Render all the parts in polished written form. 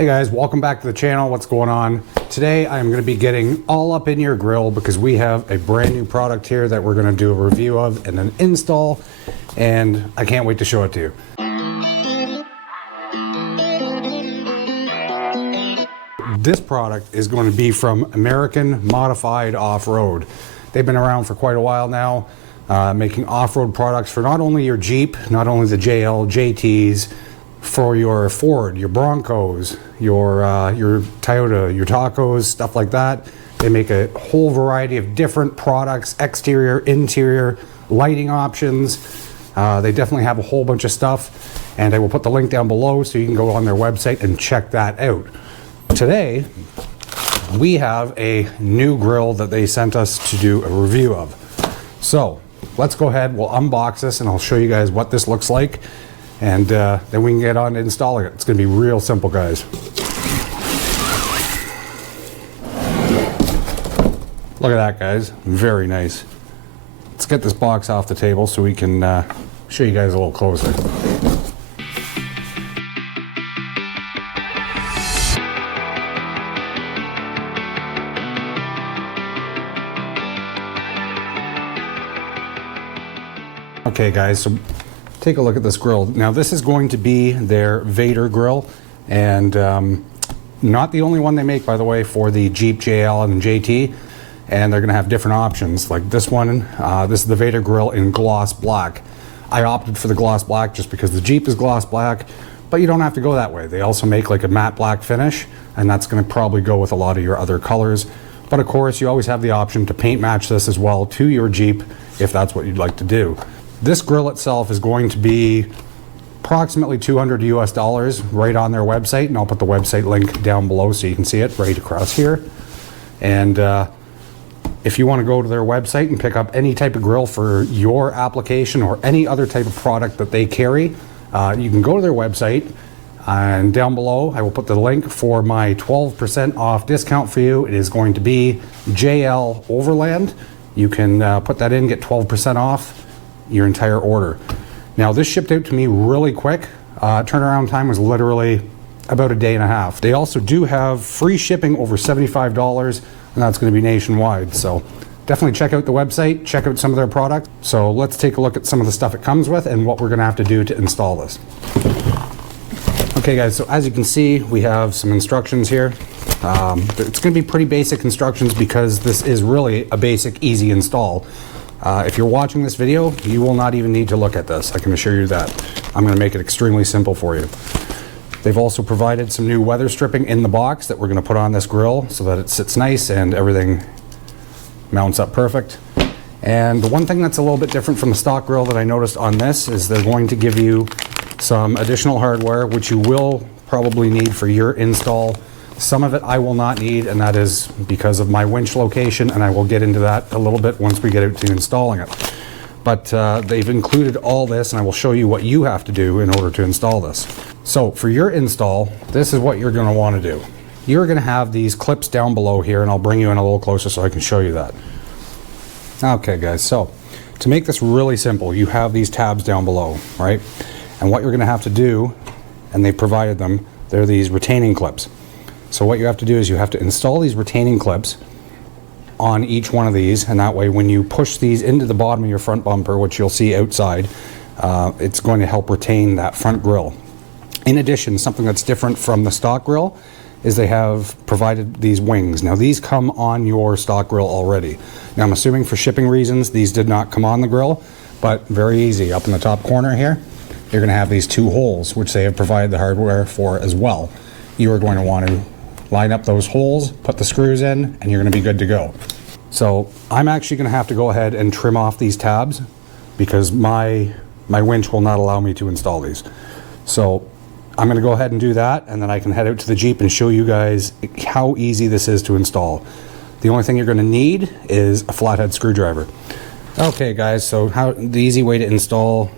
Hey guys, welcome back to the channel. What's going on? Today I'm going to be getting all up in your grill because we have a brand new product here that we're going to do a review of and an install, and I can't wait to show it to you. This product is going to be from American Modified Off-road. They've been around for quite a while now, making off-road products for not only your Jeep, not only the JL, JTs, for your Ford, your Broncos, your Toyota, your Tacos, stuff like that. They make a whole variety of different products, exterior, interior, lighting options. They definitely have a whole bunch of stuff, and I will put the link down below so you can go on their website and check that out. Today, we have a new grill that they sent us to do a review of. So, let's go ahead, we'll unbox this and I'll show you guys what this looks like. And then we can get on to installing it. It's going to be real simple, guys. Look at that, guys. Very nice. Let's get this box off the table so we can show you guys a little closer. Okay, guys, so take a look at this grill. Now this is going to be their Vader grill, and not the only one they make, by the way, for the Jeep JL and JT, and they're going to have different options. Like this one, this is the Vader grill in gloss black. I opted for the gloss black just because the Jeep is gloss black, but you don't have to go that way. They also make like a matte black finish, and that's going to probably go with a lot of your other colors. But of course, you always have the option to paint match this as well to your Jeep if that's what you'd like to do. This grill itself is going to be approximately $200 US right on their website, and I'll put the website link down below so you can see it right across here. And if you want to go to their website and pick up any type of grill for your application or any other type of product that they carry, you can go to their website, and down below I will put the link for my 12% off discount for you. It is going to be JL Overland. You can put that in, get 12% off your entire order. Now this shipped out to me really quick. Turnaround time was literally about a day and a half. They also do have free shipping over $75, and that's going to be nationwide. So definitely check out the website, check out some of their products. So let's take a look at some of the stuff it comes with and what we're going to have to do to install this. Okay guys, so as you can see, we have some instructions here. It's going to be pretty basic instructions because this is really a basic, easy install. If you're watching this video, you will not even need to look at this. I can assure you that. I'm going to make it extremely simple for you. They've also provided some new weather stripping in the box that we're going to put on this grill so that it sits nice and everything mounts up perfect. And the one thing that's a little bit different from the stock grill that I noticed on this is they're going to give you some additional hardware, which you will probably need for your install. Some of it I will not need, and that is because of my winch location, and I will get into that a little bit once we get out to installing it. But they've included all this, and I will show you what you have to do in order to install this. So for your install, this is what you're going to want to do. You're going to have these clips down below here, and I'll bring you in a little closer so I can show you that. Okay guys, so to make this really simple, you have these tabs down below, right? And what you're going to have to do, and they provided them, they're these retaining clips. So what you have to do is you have to install these retaining clips on each one of these, and that way when you push these into the bottom of your front bumper, which you'll see outside, it's going to help retain that front grille. In addition, something that's different from the stock grill is they have provided these wings. Now these come on your stock grill already. Now I'm assuming for shipping reasons these did not come on the grill, but very easy. Up in the top corner here, you're going to have these two holes, which they have provided the hardware for as well. You are going to want to line up those holes, put the screws in, and you're going to be good to go. So I'm actually going to have to go ahead and trim off these tabs because my winch will not allow me to install these. So I'm going to go ahead and do that, and then I can head out to the Jeep and show you guys how easy this is to install. The only thing you're going to need is a flathead screwdriver. Okay guys, so the easy way to install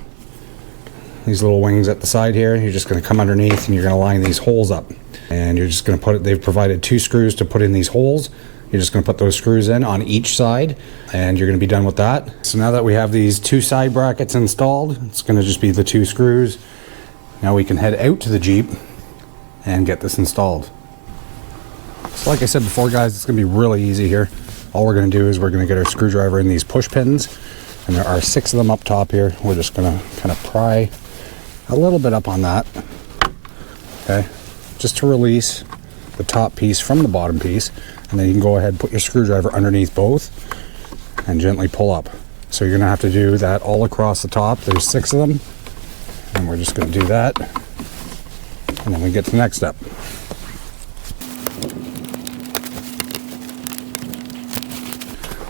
these little wings at the side here, you're just going to come underneath and you're going to line these holes up. And you're just going to put it, they've provided two screws to put in these holes. You're just going to put those screws in on each side, and you're going to be done with that. So now that we have these two side brackets installed, it's going to just be the two screws. Now we can head out to the Jeep and get this installed. So like I said before, guys, it's going to be really easy here. All we're going to do is we're going to get our screwdriver in these push pins, and there are 6 of them up top here. We're just going to kind of pry a little bit up on that, okay, just to release the top piece from the bottom piece, and then you can go ahead and put your screwdriver underneath both and gently pull up. So you're going to have to do that all across the top. There's 6 of them, and we're just going to do that, and then we get to the next step.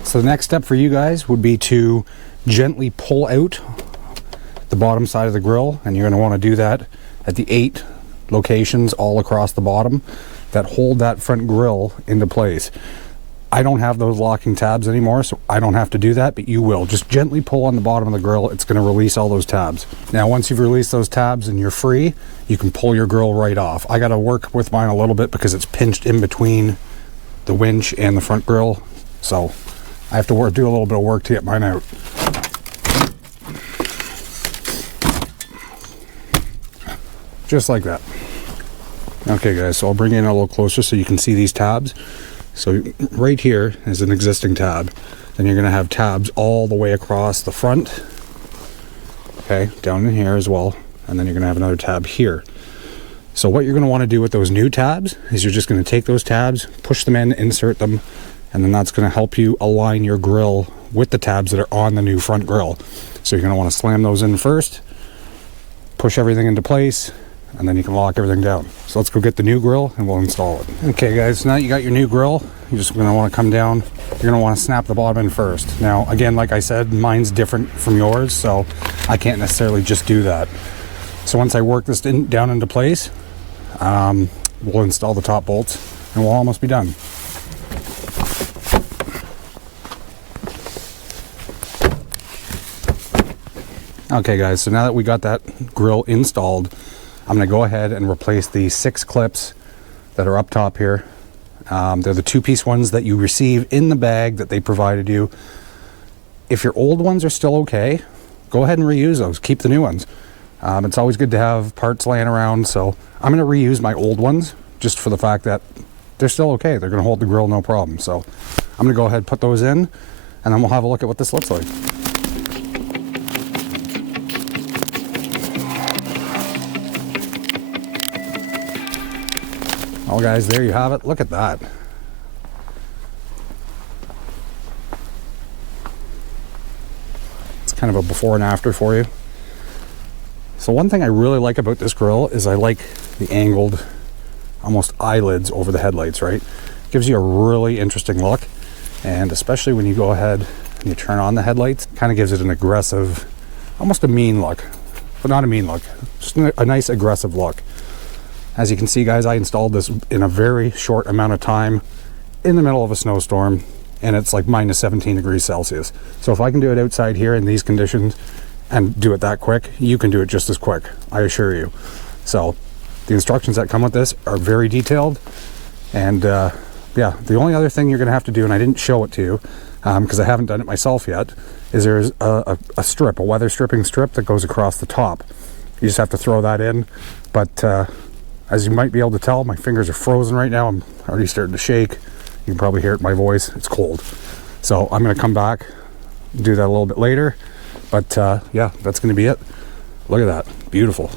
So the next step for you guys would be to gently pull out the bottom side of the grill, and you're going to want to do that at the 8 locations all across the bottom that hold that front grill into place. I don't have those locking tabs anymore, so I don't have to do that, but you will. Just gently pull on the bottom of the grill. It's going to release all those tabs. Now, once you've released those tabs and you're free, you can pull your grill right off. I got to work with mine a little bit because it's pinched in between the winch and the front grill, so I have to do a little bit of work to get mine out. Just like that. Okay guys, so I'll bring it in a little closer so you can see these tabs. So right here is an existing tab. Then you're going to have tabs all the way across the front. Okay, down in here as well. And then you're going to have another tab here. So what you're going to want to do with those new tabs is you're just going to take those tabs, push them in, insert them, and then that's going to help you align your grill with the tabs that are on the new front grill. So you're going to want to slam those in first, push everything into place, and then you can lock everything down. So let's go get the new grill and we'll install it. Okay guys, so now you got your new grill, you're just going to want to come down, you're going to want to snap the bottom end first. Now again, like I said, mine's different from yours, so I can't necessarily just do that. So once I work this down into place, we'll install the top bolts and we'll almost be done. Okay guys, so now that we got that grill installed, I'm going to go ahead and replace the 6 clips that are up top here. They're the 2-piece ones that you receive in the bag that they provided you. If your old ones are still okay, go ahead and reuse those. Keep the new ones. It's always good to have parts laying around, so I'm going to reuse my old ones just for the fact that they're still okay. They're going to hold the grill no problem. So I'm going to go ahead and put those in, and then we'll have a look at what this looks like. Well guys, there you have it. Look at that. It's kind of a before and after for you. So one thing I really like about this grill is I like the angled, almost eyelids over the headlights, right? Gives you a really interesting look, and especially when you go ahead and you turn on the headlights, kind of gives it an aggressive, almost a mean look, but not a mean look, just a nice aggressive look. As you can see guys, I installed this in a very short amount of time in the middle of a snowstorm, and it's like minus 17 degrees Celsius. So if I can do it outside here in these conditions and do it that quick, you can do it just as quick, I assure you. So the instructions that come with this are very detailed, and yeah, the only other thing you're going to have to do, and I didn't show it to you because I haven't done it myself yet, is there's a strip, a weather stripping strip that goes across the top. You just have to throw that in, but as you might be able to tell, my fingers are frozen right now. I'm already starting to shake. You can probably hear it in my voice. It's cold. So I'm going to come back, do that a little bit later. But yeah, that's going to be it. Look at that. Beautiful.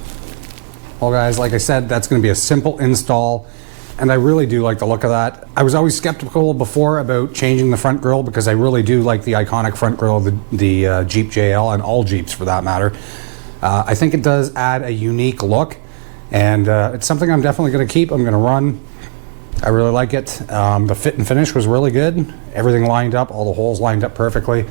Well guys, like I said, that's going to be a simple install, and I really do like the look of that. I was always skeptical before about changing the front grille because I really do like the iconic front grille of the Jeep JL, and all Jeeps for that matter. I think it does add a unique look, and it's something I'm definitely going to keep. I'm going to run. I really like it. The fit and finish was really good. Everything lined up, all the holes lined up perfectly.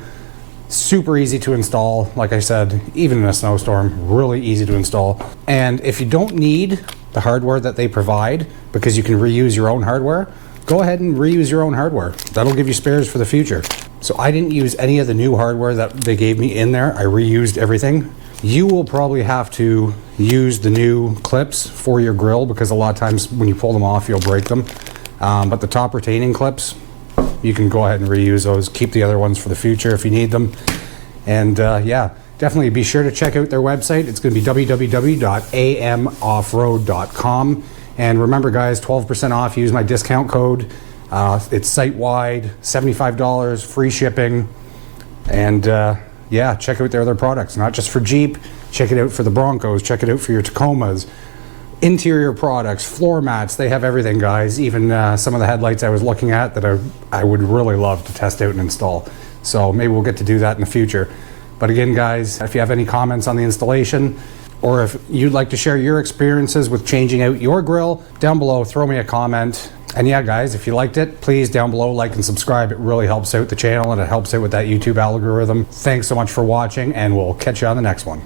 Super easy to install. Like I said, even in a snowstorm, really easy to install. And if you don't need the hardware that they provide because you can reuse your own hardware, go ahead and reuse your own hardware. That'll give you spares for the future. So I didn't use any of the new hardware that they gave me in there. I reused everything. You will probably have to use the new clips for your grill because a lot of times when you pull them off, you'll break them. But the top retaining clips, you can go ahead and reuse those. Keep the other ones for the future if you need them. And yeah, definitely be sure to check out their website. It's going to be www.amoffroad.com. And remember guys, 12% off, use my discount code. It's site-wide, $75, free shipping. And yeah, check out their other products, not just for Jeep. Check it out for the Broncos, check it out for your Tacomas. Interior products, floor mats, they have everything guys. Even some of the headlights I was looking at that I would really love to test out and install. So maybe we'll get to do that in the future. But again guys, if you have any comments on the installation, or if you'd like to share your experiences with changing out your grill, down below, throw me a comment. And yeah guys, if you liked it, please down below like and subscribe. It really helps out the channel and it helps out with that YouTube algorithm. Thanks so much for watching, and we'll catch you on the next one.